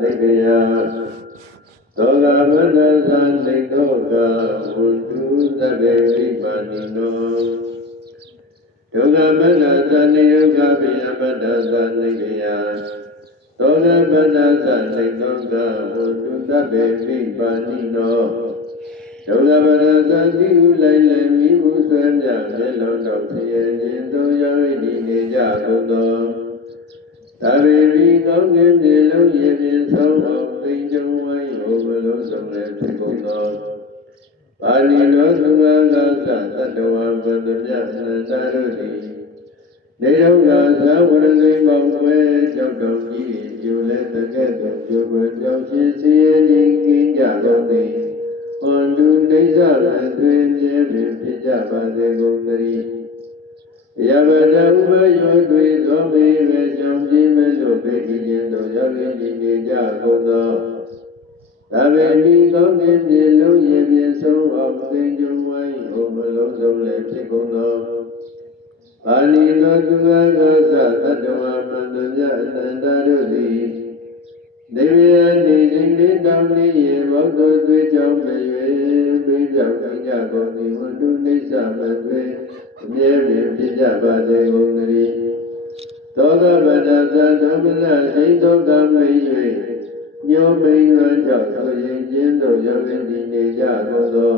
နိဗ္ဗယသောကမနသနိသောကဝုတုသဗ္ဗေဝိပါဏိနောဒုက္ခမနသနိယုခပိယပတ္တသနိဗ္ဗယသောကမနသနိသောကဝုတုသဗ္ဗေဝိပါဏိနောဒုက္ခမနသတိဟုလိုက်လည်းမိဟုဆွဲမြမျက်လုံးတော်ဖြစ်ခြင်းသို့ရောက်ရည်နေကြကုန်သော သာဝေဒီကောင်းကင်မြေလုံးရည်ပြင်းဆုံးအောင်သိကြုံဝိုင်းဟောမလို့ဆုံးလည်းဖြစ်ကုန်သောပါဠိတော်သူငါကသတ္တဝါဘုဒ္ဓမြတ်အနန္တတို့သည်နေတော့ကသာဝရသိပေါင်းွယ်ကြောက်တော်ကြီးပြုလဲတကဲ့သို့ပြုွယ်ကြောက်ရှင်စီရင်ကြီးကင်းကြကုန်သည်ဟောတုဒိဋ္ဌရအသွေးမြဲပင်ဖြစ်ကြပါစေကုန်သတည်း ယဗတဥပယောတွေသောမေဝေကြောင့်ပြင်းမဲ့လို့ပေဒီခြင်းတို့ရောက်ရည်နေကြကုန်သောသဗ္ဗေမိကောင်းကင်မြေလုံးရည်ပြင်းဆုံးအောင်သင်္ကြန်ဝိုင်းဟောမလုံးစုံလည်းဖြစ်ကုန်သောပါဠိတော်သူငါသောသတ္တဝါမန္တမြအနန္တတို့သည်ဒေဝယနေခြင်းလေးတောင်းလေးရေဘောဓသွေးကြောင့်ပေ၍ပြင်းကြောင့်ကြကုန်သည်ဝတ္ထုနိစ္စမသွေအ မြဲတမ်းပြကြပါစေကုန်သတည်းသောကပတ္တသသောမနစိတ်သောကမိတ်၍ညောမိန်လွန်ကြောင့်ဆိုရင်ကျင်းတို့ရောက်နေနေကြကုန်သော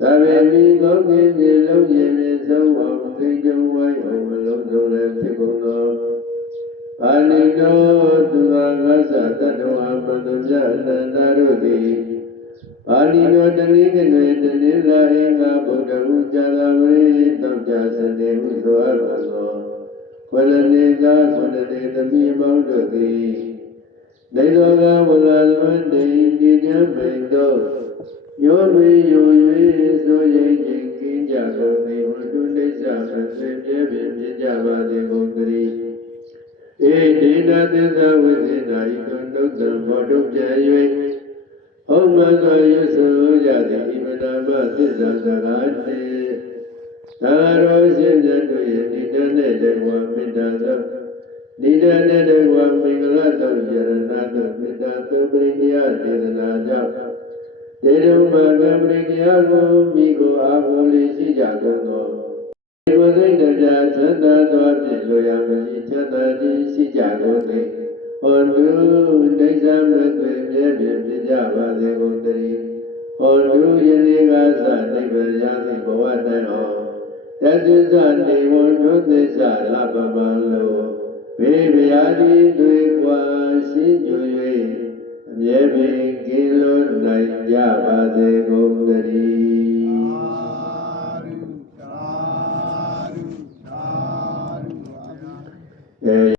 သဗ္ဗေမိကောင်းကင်မြေလုံးရင်မြေဆုံးအောင်သိကြဝိုင်းအောင်မလုံးစုံလည်းဖြစ်ကုန်သောပါဠိတော်သူဟာငါသတ္တဝါမတုမြတ်အနန္တတို့သည် ပါဠိတော်တနည်းကတွင်တနည်းလာအင်္ဂါဗုဒ္ဓဟူကြာလာဝေတောက်ကြစနေဟုဆိုအပ်ပါသောခွလနေကခွလနေသမီးပေါင်းတို့သည်နေတော်ကဝလာလွန်တေဒီကျမ်းပိန်တို့ယောတွေယူ၍ဆိုရင်ချင်းကင်းကြကုန်သည်ဝတ္ထုလိစ္ဆာအစဉ်ပြည့်ပြည့်ပြကြပါစေကုန်သတည်းဧဒေနာသစ္စာဝိသေနာဤတုံတုတ်တံဘောတုပြ၍ ဩမသောယသုရသည်ဣမနာမသစ္စာစကားနှင့်သာရောရှင်မြတ်တို့၏နိတနဲ့တဝမေတ္တာသောနိတနဲ့တဝမင်္ဂလတောယရဏသောမေတ္တာသုပရိနိယဒေသနာကြောင့်တေရုံမကပရိနိယကိုမိကိုအာဟုလေးရှိကြကုန်သောဒီကိုယ်စိတ်တရားသတ္တသောဖြင့်လိုရမရှိသတ္တခြင်းရှိကြကုန်သည် ဟောတုဒိဋ္ဌမသွေမြဲပြည့်ပြကြပါစေကုန်သတည်းဟောတုယနေ့ကသနိဗ္ဗာန်ရသည့်ဘဝတန်အောင်တသစ္စာနေဝဒုသစ္စာလပမံလောဘေဗျာတိတွေကွာရှင်းကြွ၍အမြဲပင်ကင်းလွတ်နိုင်ကြပါစေကုန်သတည်းသာဓုသာဓုသာဓုေ